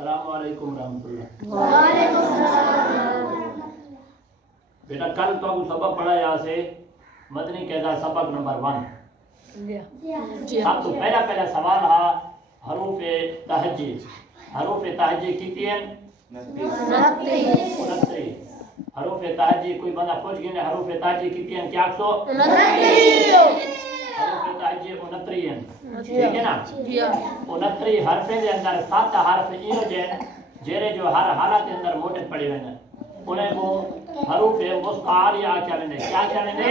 السلام علیکم رحمۃ اللہ. وعلیکم السلام. بیٹا کل تو سبق پڑھایا سے مدنی قاعدہ سبق نمبر 1. سب تو پہلا سوال ہے حروف تہجی. حروف تہجی کتنی ہیں؟ 29. حروف تہجی کوئی بندہ پوچھ گیا حروف تہجی کتنی ہیں؟ کیا 29. حروف تہجی 29 ہیں. ٹھیک ہے نا؟ 29 حرفیں دے اندر 7 حرف یہ جن جیرے جو ہر حالت کے اندر موٹے پڑے ہوئے ہیں انہیں کو حروف مستعالیہ کیا لینے. کیا کیا لینے؟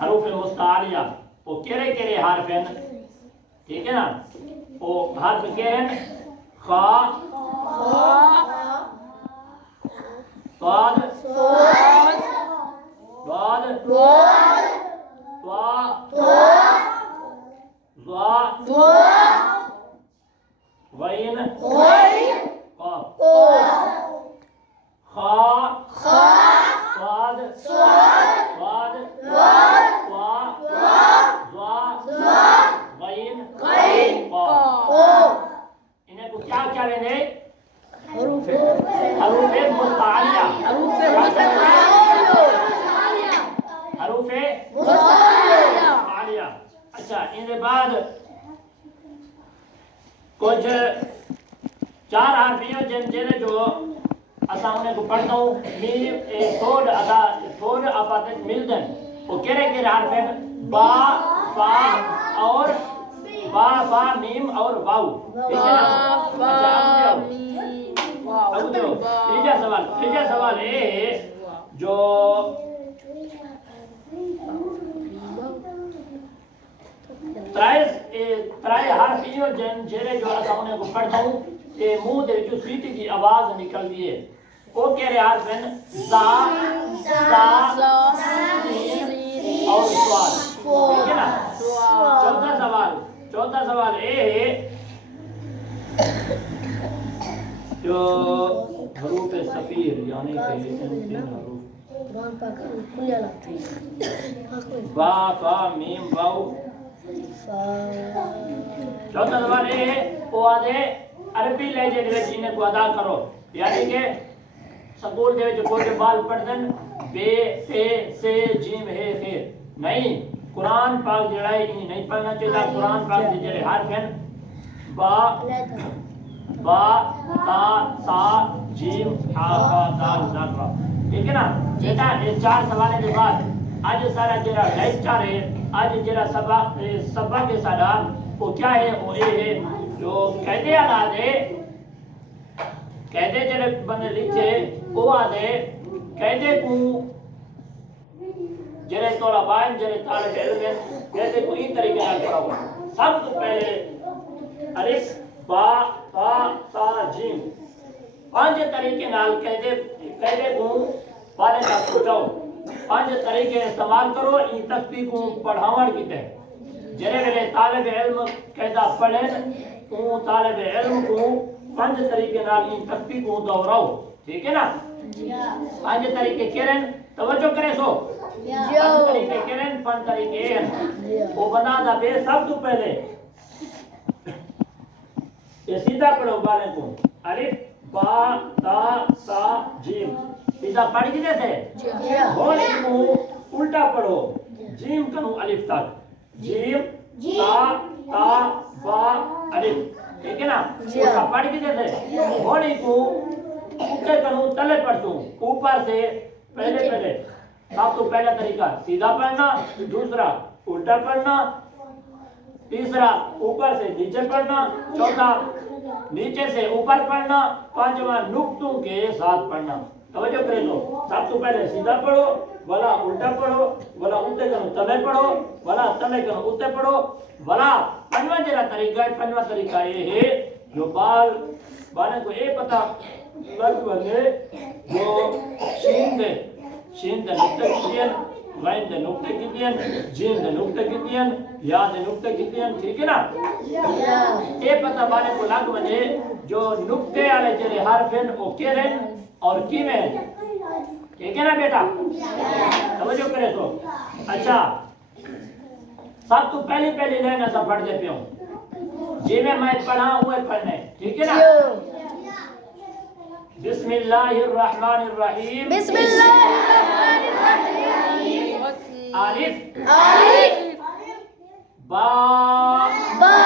حروف مستعالیہ. وہ کیرے حرف ہیں؟ ٹھیک ہے نا؟ وہ حرف کیا ہیں؟ خا، صاد، ضاد، طا، ظا، غین، قاف. خا، صاد، ضاد، طا، ظا، غین، قاف. انہیں کو کیا لینے؟ حروف مستعالیہ. حروف مستعالیہ. اچھا ان کے بعد کچھ 4 حرفیوں جن جو اساں انہیں کو پڑھتا ہوں میم تھوڑ آپات مل دیں. وہ کہرے حرف ہیں؟ با، فا اور با میم اور واو. ٹھیک ہے نا؟ اچھا اب دیو تیجا سوال ہے جو ترائے حرفیوں جن جیرے جو اساں انہیں کو پڑھتا ہوں کہ منہ دے جو سویٹی کی آواز نکل دیئے وہ کہہ رہے حرف ہیں؟ زا، سا، سین اور سوال. ٹھیک ہے نا؟ چوتھا سوال ہے جو حروف صفیر یعنی کہ ان 3 حروف با، فا، میم، واو. چوتھا سوال یہ ہے وہ آدھے عربی لہجے دے وچ انہیں کو ادا کرو. یعنی کہ سکول دے وچ کوئی بال پڑھ دن بے، تے، سے، جیم، ہے، خیر نہیں. قرآن پاک جڑا ہے نہیں پڑھنا چاہیے. قرآن پاک دے جڑے حرف ہیں با، تا، سا، جیم، ہا، ہا، دال، زا. ٹھیک ہے نا بیٹا؟ یہ 4 سوالے کے بعد آج سارا جڑا لیکچر ہے آج جڑا سبق کے سارا وہ کیا ہے؟ وہ یہ ہے جو قاعدے آدھے قاعدے جڑے بندے لکھے وہ آدھے قاعدے کو جڑے طلباء جڑے طالب علم ہیں قاعدے کو اس طریقے سے پڑھاؤ. سب تو پہلے الف، با، تا، سا، جیم 5 طریقے نال قاعدے کو والے تک پہنچاؤ. 5 طریقے استعمال کرو ان تختی کو پڑھاون کیتے. جڑے ویلے طالب علم قاعدہ پڑھن وہ طالب علم کو 5 طریقے نال ان تختی کو دہراؤ. ٹھیک ہے نا؟ 5 طریقے کرن توجہ کرے سو 5 طریقے کرن 5 طریقے ہیں وہ بنا دا بے. سب تو پہلے یہ سیدھا پڑھو والے کو الف، با، تا، سا، جیم. سیدھا پڑھ کے تھے اور ان کو الٹا پڑھو. جیم کنو الف تک. جیم، تا، با، الف. ٹھیک ہے نا؟ الٹا پڑھ کے تھے اور ان کو اوپر کنو تلے پڑھتوں اوپر سے پہلے. سب تو پہلا طریقہ سیدھا پڑھنا. دوسرا الٹا پڑھنا. تیسرا اوپر سے نیچے پڑھنا. چوتھا نیچے سے اوپر پڑھنا. 5واں نقطوں کے ساتھ پڑھنا. توجہ کرے تو سب تو پہلے سیدھا پڑھو ولا الٹا پڑھو ولا اوتے کنو تلے پڑھو ولا تلے کنو اوتے پڑھو ولا 5واں جڑا طریقہ ہے 5واں طریقہ یہ ہے جو بالے کو یہ پتہ لگ ونے جو شین دے نقطے کتنے ہیں، غین دے نقطے کتنے ہیں، جیم دے نقطے کتنے ہیں، یا دے نقطے کتنے ہیں. ٹھیک ہے نا؟ یہ پتہ بالے کو لگ ونے جو نقطے والے جڑے حرف ہیں وہ کہہ رہے ہیں اور کیویں ہیں. ٹھیک ہے نا بیٹا؟ توجہ کرے تو. اچھا سب تو پہلی لائن ایسا پڑھ دے پیوں جی میں پڑھا ہوئے پڑھنے ٹھیک ہے نا بسم اللہ الرحمن الرحیم بسم اللہ الرحمن الرحیم الف الف با با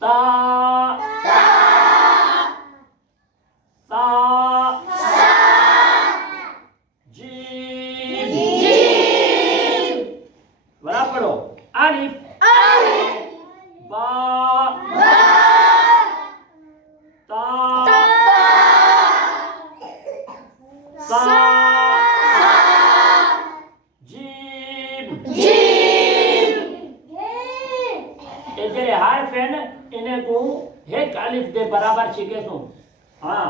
تا تا تا سا جیم جیم برابر پڑھو الف الف با با تا تا سا سا جیم جیم یہ جڑے حرف ہیں انہیں کو ایک الف دے برابر چھکے سو ہاں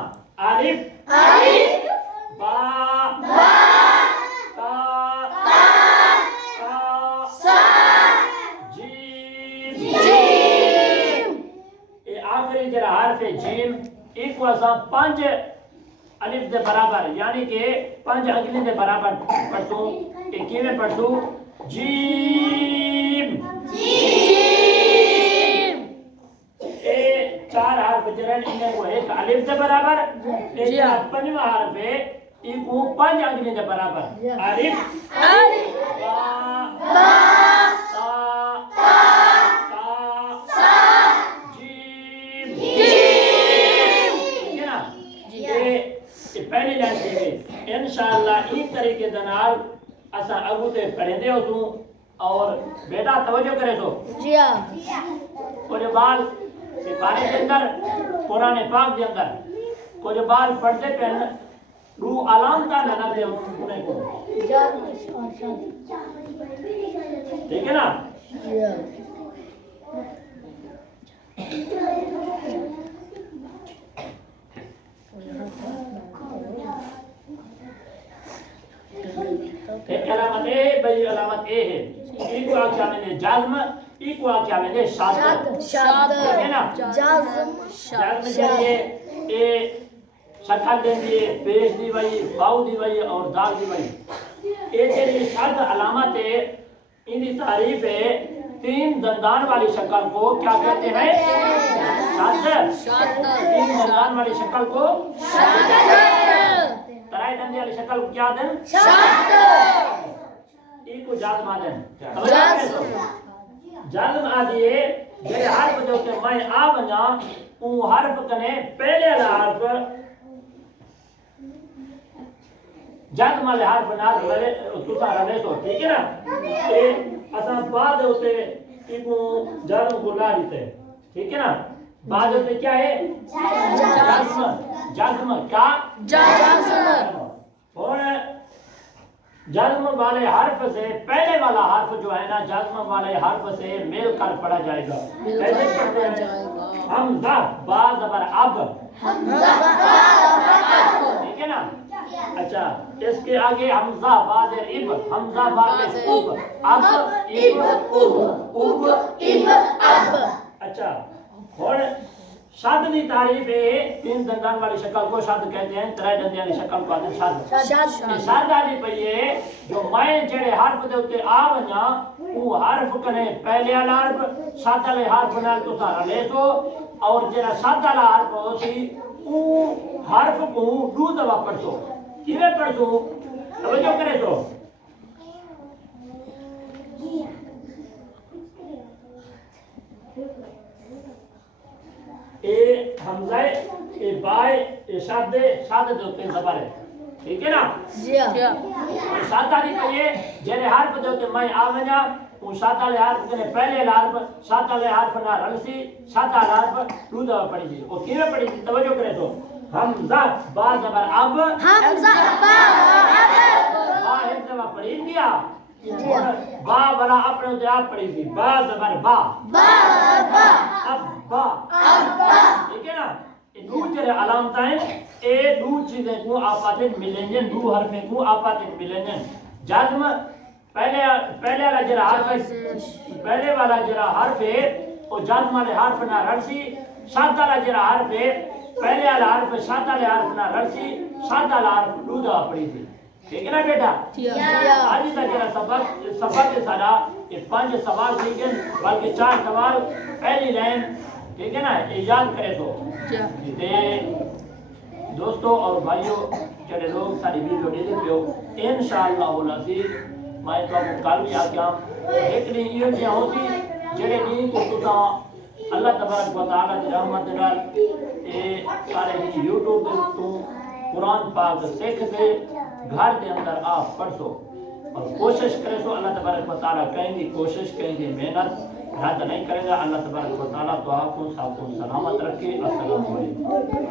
الف الف با با تا تا سا سا جیم جیم یہ آخری جڑا حرف ہے جیم ایک کو اساں 5 الف دے برابر یعنی کہ 5 انگلی دے برابر پڑھتو کہ کیویں پڑھتو جیم جیم اے 4 حرف جڑے انہیں کو ایک الف دے برابر اے جڑا 5واں حرف ہے یہ کو 5 انگلی دے برابر الف الف با با تا تا سا سا جیم جیم ٹھیک ہے نا یہ پہلی لائن تھی انشاءاللہ اس طریقے دے نال اساں اگوں تے پڑھیندے ہو تو اور بیٹا توجہ کرے تو جی ہاں کچھ بال سپارے کے اندر قرآن پاک کے اندر کچھ بال پڑھتے پہن رو علامتہ نظر دے انہیں کو ٹھیک ہے نا جی ہاں ایک علامت اے ہے بھئی علامت اے ہے ایک کو آکھیا میں جازم ایک کو آکھیا میں شاد شاد ٹھیک ہے نا جازم جازم جائیے اے شکل دیں دیئے پیش دی بھئی باؤ دی بھئی اور دال دی بھئی اے جیلی شاد علامت ہے انہی تعریف ہے 3 دندان والی شکل کو کیا کہتے ہیں شاد 3 دندان والی شکل کو ترائی دندی والی شکل کو کیا دیں شاد ایک کو جازم آدیں جازم آدھیے جیلے حرف جو کہ میں آ بنا ان حرف کنے پہلے والا حرف جازم والے حرف نال رلے تسا رلے تو ٹھیک ہے نا اے اساں بعد ہوتے ایک جازم کو لا دیتے ٹھیک ہے نا بعد ہوتے کیا ہے جازم جازم کیا جازم اور جازم والے حرف سے پہلے والا حرف جو ہے نا جازم والے حرف سے مل کر پڑھا جائے گا کیسے پڑھتے ہیں حمزہ با زبر اب ٹھیک ہے نا اچھا اس کے آگے حمزہ با زیر اب حمزہ با زیر اب اب اب اچھا اور شاد کی تعریف ہے 3 دندان والی شکل کو شاد کہتے ہیں 3 دندی والی شکل کو آتے ہیں شاد شاد والی پہیے جو میں جڑے حرف دے ہوتے آ ونجا وہ حرف کنے پہلے والا حرف شاد والے حرف نال تو سارا لے سو اور جڑا شاد والا حرف ہوسی وہ حرف کو 2 دفعہ پڑھ سو کیویں پڑھ سو توجہ کرے سو اے حمزہ اے بائے اے شاد دے ہوتے ہیں زبر ہے ٹھیک ہے نا جی ہاں شاد والی پہیے جڑے حرف دے ہوتے میں آ ونجا وہ شاد والے حرف کنے پہلے حرف شاد والے حرف نہ رلسی شاد والا حرف 2 دفعہ پڑھی تھی وہ کیویں پڑھی تھی توجہ کرے تو حمزہ با زبر اب حمزہ با با ایک دفعہ پڑھی دیا با والا اپنے ہوتے آپ پڑھی تھی با زبر با با با اب با ٹھیک ہے نا یہ 2 جڑے علامت ہیں اے 2 چیزیں کو آپاتیں ملیں گے 2 حرفیں کو آپاتیں ملیں گے جازم پہلے والا جڑا حرف ہے پہلے والا جڑا حرف ہے وہ جازم والے حرف نہ رلسی شاد والا جڑا حرف ہے پہلے والا حرف شاد والے حرف نہ رلسی شاد والا حرف 2 دفعہ پڑھی تھی ٹھیک ہے نا بیٹا آج کا جڑا سبق ہے سارا یہ 5 سوال ٹھیک ہے بلکہ 4 سوال پہلی لائن ٹھیک ہے نا یہ یاد کرے تو دوستو اور بھائیو جڑے لوگ ساری ویڈیو دیکھتے پیو انشاءاللہ العزیز میں تو کل بھی آکھاں ایک دن یہ جی ہوتی جڑے دین کو تساں اللہ تبارک و تعالی دی رحمت نال اے سارے یوٹیوب دے تو قرآن پاک سیکھ کے گھر دے اندر آپ پڑھ سو اور کوشش کرے سو اللہ تبارک و تعالی کہیں دی کوشش کہیں دی محنت رد نہیں کرے گا اللہ تبارک و تعالی تو آپ کو سب کو سلامت رکھے السلام علیکم